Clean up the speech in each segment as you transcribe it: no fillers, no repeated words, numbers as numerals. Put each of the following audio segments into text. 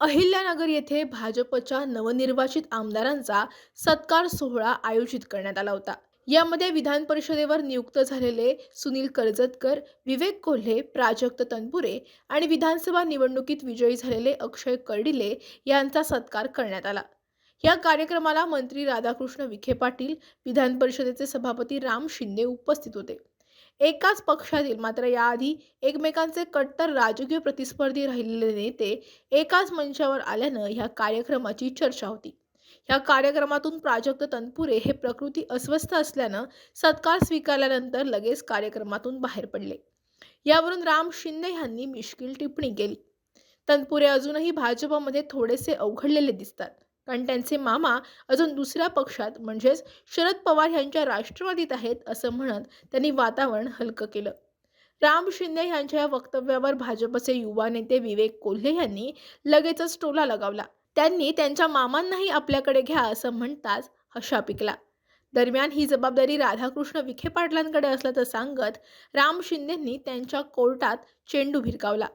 अहिल्यानगर येथे भाजपच्या नवनिर्वाचित आमदारांचा सत्कार सोहळा आयोजित करण्यात आला होता। यामध्ये विधान परिषदेवर नियुक्त झालेले सुनील कर्जतकर, विवेक कोल्हे, प्राजक्त तनपुरे आणि विधानसभा निवडणुकीत विजयी झालेले अक्षय कर्डिले यांचा सत्कार करण्यात आला। या कार्यक्रमाला मंत्री राधाकृष्ण विखे पाटील, विधान परिषदेचे सभापती राम शिंदे उपस्थित होते। एकाच पक्षातील मात्र याआधी एकमेकांचे कट्टर राजकीय प्रतिस्पर्धी राहिलेले नेते एकाच मंचावर आल्यानं ह्या कार्यक्रमाची चर्चा होती। या कार्यक्रमातून प्राजक्त तनपुरे हे प्रकृती अस्वस्थ असल्यानं सत्कार स्वीकारल्यानंतर लगेच कार्यक्रमातून बाहेर पडले। यावरून राम शिंदे यांनी मिश्किल टिप्पणी केली। तनपुरे अजूनही भाजपमध्ये थोडेसे अवघडलेले दिसतात, कारण त्यांचे मामा अजून दुसऱ्या पक्षात म्हणजेच शरद पवार यांच्या राष्ट्रवादीत आहेत असं म्हणत त्यांनी वातावरण हलकं केलं। राम शिंदे यांच्या या वक्तव्यावर भाजपचे युवा नेते विवेक कोल्हे यांनी लगेचच टोला लगावला। त्यांनी त्यांच्या मामांनाही आपल्याकडे घ्या असं म्हणताच हशा पिकला। दरम्यान ही जबाबदारी राधाकृष्ण विखे पाटलांकडे असल्याचं सांगत राम शिंदेंनी त्यांच्या कोर्टात चेंडू भिरकावला।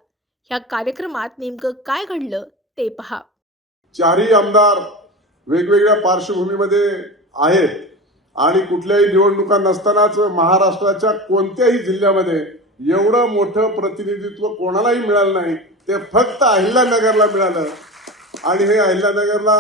या कार्यक्रमात नेमकं काय घडलं ते पहा। चारही आमदार वेगवेगळ्या पार्श्वभूमीमध्ये आहेत आणि कुठल्याही निवडणुका नसतानाच महाराष्ट्राच्या कोणत्याही जिल्ह्यामध्ये एवढं मोठं प्रतिनिधित्व कोणालाही मिळालं नाही, ते फक्त अहिल्यानगरला मिळालं। आणि हे अहिल्यानगरला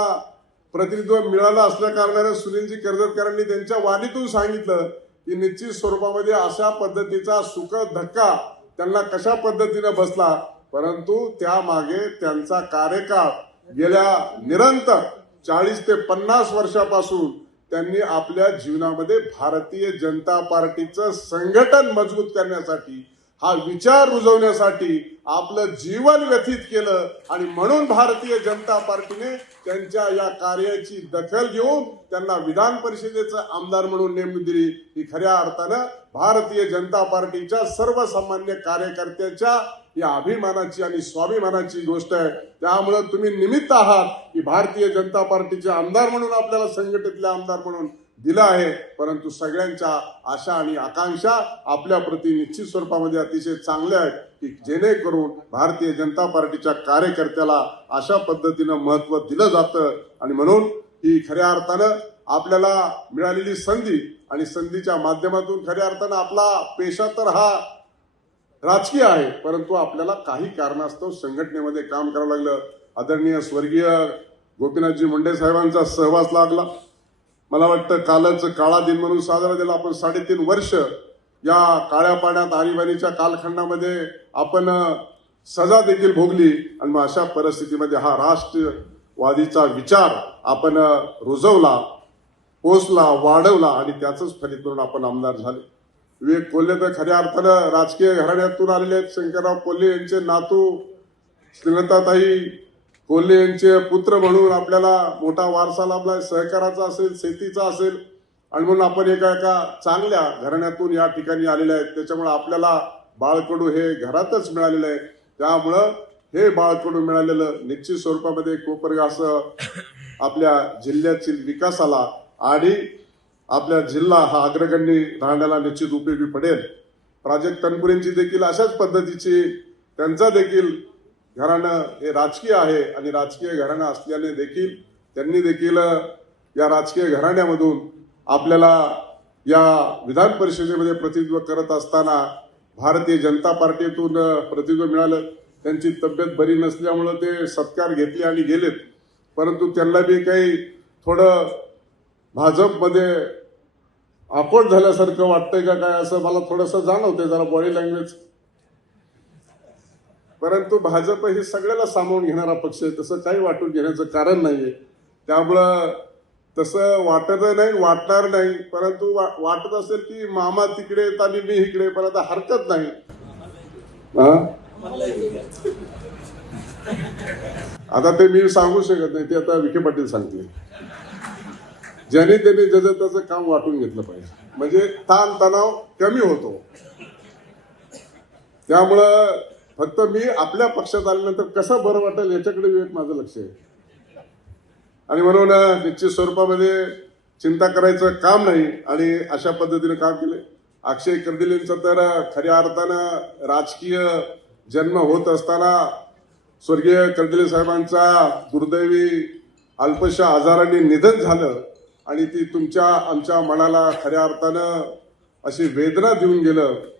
प्रतिनिधित्व मिळालं असल्या कारणाने सुनीलजी कर्जतकरांनी त्यांच्या वाणीतून सांगितलं की निश्चित स्वरूपामध्ये अशा पद्धतीचा सुखद धक्का त्यांना कशा पद्धतीने बसला, परंतु त्यामागे त्यांचा कार्यकाळ गेल्या निरंतर 40 ते 50 वर्षापासून त्यांनी आपल्या जीवनामध्ये भारतीय जनता पार्टीचं संघटन मजबूत करण्यासाठी, हा विचार रुजवण्यासाठी आपलं जीवन व्यतीत केलं। आणि म्हणून भारतीय जनता पार्टीने त्यांच्या या कार्याची दखल घेऊन त्यांना विधान परिषदेचा आमदार म्हणून नेमणूक दिली। ही खऱ्या अर्थानं भारतीय जनता पार्टीच्या सर्वसामान्य कार्यकर्त्याच्या या अभिमानाची आणि स्वाभिमानाची गोष्ट आहे। त्यामुळे तुम्ही निमित्त आहात की भारतीय जनता पार्टीचे आमदार म्हणून आपल्याला संघटनेतले आमदार म्हणून दिला आहे, परंतु सगळ्यांच्या आशा आणि आकांक्षा आपल्या प्रति निश्चित स्वरूपामध्ये अतिशय चांगल्या आहेत की जेणेकरून भारतीय जनता पार्टीच्या कार्यकर्त्याला अशा पद्धतीनं महत्त्व दिलं जातं। आणि म्हणून ही खऱ्या अर्थानं आपल्याला मिळालेली संधी आणि संधीच्या माध्यमातून खऱ्या अर्थानं आपला पेशा तर हा राजकीय आहे, परंतु आपल्याला काही कारणास्तव संघटनेमध्ये काम करावं लागलं। आदरणीय स्वर्गीय गोपीनाथजी मुंडे साहेबांचा सहवास लागला। मला वाटतं कालच काळा दिन म्हणून साजरा झाला। आपण 3.5 वर्ष या काळ्या पाण्यात आणीबाणीच्या कालखंडामध्ये आपण सजा देखील भोगली आणि मग अशा परिस्थितीमध्ये हा राष्ट्रवादीचा विचार आपण रुजवला, पोचला, वाढवला आणि त्याचंच फलित म्हणून आपण आमदार झाले। विवेक कोल्हे तर खऱ्या अर्थानं राजकीय घराण्यातून आलेले आहेत। शंकरराव कोल्हे यांचे नातू श्रीमंताताई कोल्हे यांचे पुत्र म्हणून आपल्याला मोठा वारसा लाभला, सहकाराचा असेल, शेतीचा असेल, आणि म्हणून आपण एका चांगल्या घराण्यातून या ठिकाणी आलेले आहेत। त्याच्यामुळे आपल्याला बाळकडू हे घरातच मिळालेलं आहे। त्यामुळं हे बाळकडू मिळालेलं निश्चित स्वरूपामध्ये कोपरगास आपल्या जिल्ह्यातील विकासाला आणि आपल्या जिल्हा हा अग्रगण्य राहण्याला निश्चित उपयोगी पडेल। प्राजक्त तनपुरेंची देखील अशाच पद्धतीची, त्यांचा देखील घराणं हे राजकीय आहे आणि राजकीय घराणं असल्याने देखील त्यांनी देखील या राजकीय घराण्यामधून आपल्याला या विधान परिषदेमध्ये प्रतिनिधित्व करत असताना भारतीय जनता पार्टीतून प्रतिनिधित्व मिळालं। त्यांची तब्येत बरी नसल्यामुळे ते सत्कार घेतले आणि गेलेत, परंतु त्यांना बी काही थोडं भाजपमध्ये अकोट झाल्यासारखं वाटतंय का काय असं मला थोडंसं जाणवतंय जरा बॉडी लँग्वेज। परंतु भाजप हे सगळ्याला सामावून घेणारा पक्ष आहे, तसं काही वाटून घेण्याचं कारण नाहीये। त्यामुळं तसं वाटत नाही, वाटणार नाही, परंतु वाटत असेल की मामा तिकडे येत आणि मी इकडे, पण आता हरकत नाही। आता ते मी सांगू शकत नाही, ते आता विखे पाटील सांगतील। ज्याने त्याने ज्याचं त्याचं काम वाटून घेतलं पाहिजे, म्हणजे ताण तणाव कमी होतो। त्यामुळं फक्त मी आपल्या पक्षात आल्यानंतर कसं बरं वाटेल याच्याकडे विवेक माझं लक्ष आहे। आणि म्हणून निश्चित स्वरूपामध्ये चिंता करायचं काम नाही आणि अशा पद्धतीने काम केले। अक्षय कर्डिलेंचा तर खऱ्या अर्थानं राजकीय जन्म होत असताना स्वर्गीय कर्दिले साहेबांचा दुर्दैवी अल्पशा आजाराने निधन झालं आणि ती तुमच्या आमच्या मनाला खऱ्या अर्थानं अशी वेदना देऊन गेलं.